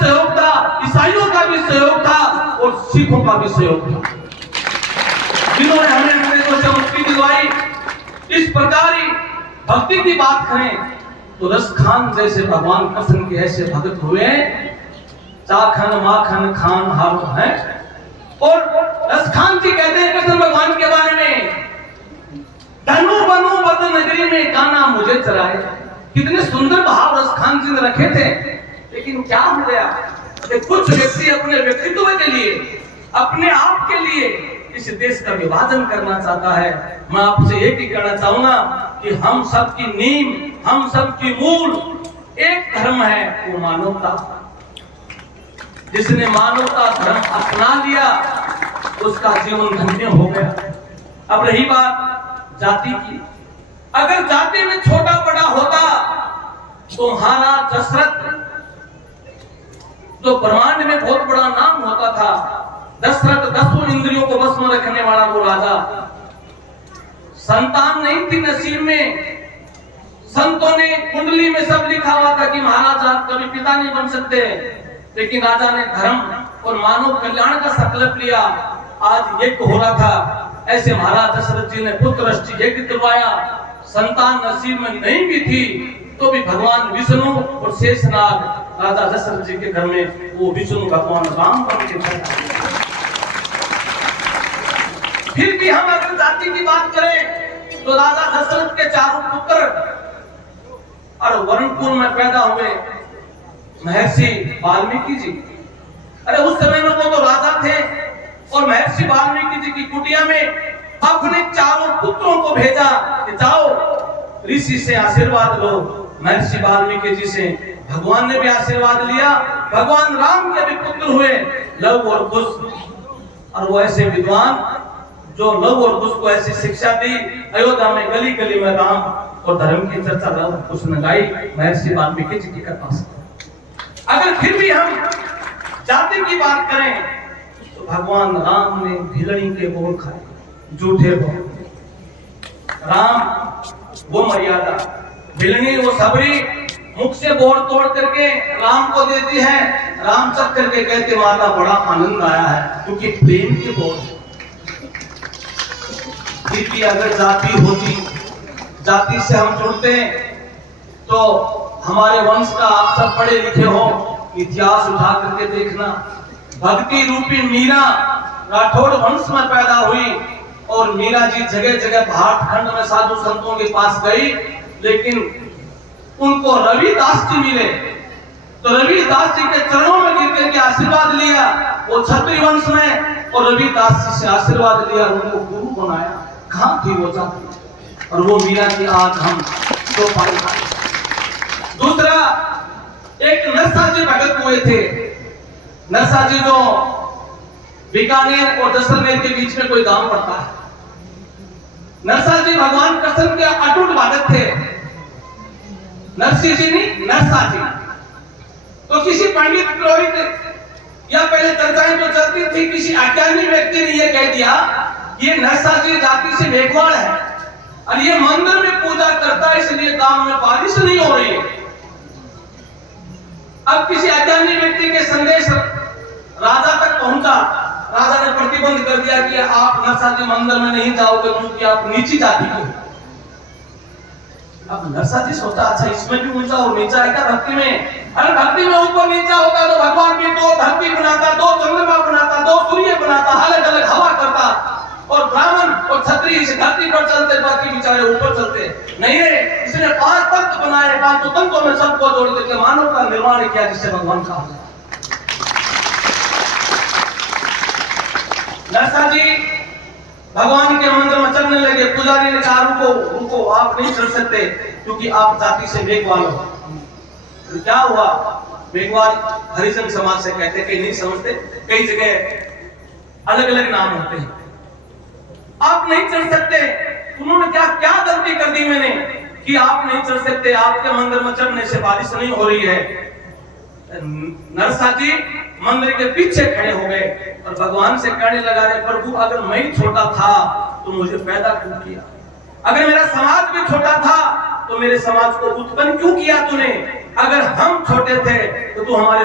सहयोग था, ईसाइयों का भी सहयोग था और सिखों का भी सहयोग था, जिन्होंने हमें अंग्रेजों से मुक्ति दिलवाई। इस प्रकार ही भक्ति की बात करें तो रस खान जैसे भगवान कृष्ण के ऐसे भक्त हुए, चाखन माखन खान हार है। और रस खान जी कहते हैं कृष्ण भगवान के बारे में, धनु बनु बद नगरी में कान्हा मुझे चराए। कितने सुंदर भाव रस खान जी ने रखे थे, लेकिन क्या हो गया कि कुछ व्यक्ति अपने व्यक्तित्व के लिए, अपने आप के लिए इस देश का विभाजन करना चाहता है। मैं आपसे एक ही कहना चाहूंगा कि हम सब की नींव, हम सब की मूल एक धर्म है, वो मानवता। जिसने मानवता धर्म अपना लिया उसका जीवन धन्य हो गया। अब रही बात जाति की, अगर जाति में छोटा बड़ा होता तो महाराज दशरथ, जो ब्रह्मांड में बहुत बड़ा नाम होता था, दशरथ 10 इंद्रियों को बस में रखने वाला वो राजा, संतान नहीं थी नसीब में। संतों ने कुंडली में सब लिखा हुआ था कि महाराज आप कभी पिता नहीं बन सकते, लेकिन राजा ने धर्म और मानव कल्याण का संकल्प लिया। आज यज्ञ हो रहा था, ऐसे महाराज दशरथ जी ने पुत्र यज्ञ करवाया। संतान नसीब में नहीं भी थी तो भी भगवान विष्णु और शेषनाग राजा दशरथ जी के घर में वो विष्णु भगवान राम बन के बैठा। फिर भी हम अगर जाति की बात करें तो राजा दशरथ के 4 पुत्र और वर्णकुल में पैदा हुए महर्षि वाल्मीकि जी। अरे उस समय में वो तो राजा थे और महर्षि वाल्मीकि जी की कुटिया में अपने 4 पुत्रों को भेजा कि जाओ ऋषि से आशीर्वाद लो। महर्षि वाल्मीकि जी से भगवान ने भी आशीर्वाद लिया। भगवान राम के भी पुत्र हुए लव और कुश, और वो ऐसे विद्वान जो लव और कुश को ऐसी शिक्षा दी। अयोध्या में गली गली में राम और धर्म की चर्चा लव और कुश ने गाई महर्षि वाल्मीकि जी की कृपा से। अगर फिर भी हम जाति की बात करें तो भगवान राम ने भिलनी के बोल खाए, झूठे बोल। राम वो मर्यादा, भिलनी वो सबरी मुख से बोल तोड़ करके राम को देती है। राम चख करके कहते माता बड़ा आनंद आया है, क्योंकि प्रेम के बोल। क्योंकि अगर जाति होती, जाति से हम जुड़ते तो हमारे वंश का आप सब पढ़े लिखे हो, इतिहास उठा करके देखना। भक्ति रूपी मीरा राठौड़ वंश में पैदा हुई और मीरा जी जगह जगह भाट खंड में साधु संतों के पास गई, लेकिन उनको रविदास जी मिले तो रविदास जी के चरणों में गिर करके आशीर्वाद लिया। वो क्षत्रिय वंश में और रविदास जी से आशीर्वाद लिया, उनको गुरु बनाया। कहां थी वो जाति और वो मीरा की आज हम तो पाई। दूसरा एक नरसा जी भगत हुए थे। नरसा जी जो बीकानेर और जैसलमेर के बीच में कोई गांव पड़ता है। नरसा जी भगवान कृष्ण के अटूट भक्त थे। नरसी जी नहीं, नरसा जी। तो किसी पंडित पुरोहित या पहले चर्चाएं जो चलती थी, किसी अज्ञानी व्यक्ति ने यह कह दिया ये नरसा जी जाति से मेघवाड़ है और ये मंदिर में पूजा करता है, इसलिए गांव में बारिश नहीं हो रही है। अब किसी अज्ञानी व्यक्ति के संदेश राजा तक पहुंचा। राजा ने प्रतिबंध कर दिया कि आप नरसा जी मंदिर में नहीं जाओगे क्योंकि आप नीची जाति के। अब नरसा जी सोचा अच्छा इसमें भी ऊंचा और नीचा है क्या भक्ति में? अरे भक्ति में ऊपर नीचा होता तो भगवान भी 2 धरती बनाता, 2 चंद्रमा बनाता, 2 सूर्य बनाता, अलग अलग हवा करता और ब्राह्मण और क्षत्रिय इस धरती पर चलते, बाकी बेचारे ऊपर चलते। नहीं है, इसने 5 तत्व बनाए, 5 तत्वों में सबको जोड़ करके मानव का निर्माण किया, जिससे भगवान का हो। नरसा जी भगवान के मंदिर में चलने लगे। पुजारी ने कहा रुको रुको, आप नहीं चल सकते क्योंकि आप जाति से मेघवाल हो। तो क्या हुआ? मेघवाल हरिजन समाज से कहते कहीं नहीं समझते, कई जगह अलग अलग नाम होते हैं। आप नहीं चल सकते। उन्होंने क्या क्या गलती कर दी मैंने कि आप नहीं चल सकते? आपके मंदिर में चढ़ने से बारिश नहीं हो रही है। नरसा जी मंदिर के पीछे खड़े हो गए और भगवान से कहने लगा रहे प्रभु अगर मैं ही छोटा था तो मुझे पैदा क्यों किया? अगर मेरा समाज भी छोटा था तो मेरे समाज को उत्पन्न क्यों किया तूने? अगर हम छोटे थे तो तू हमारे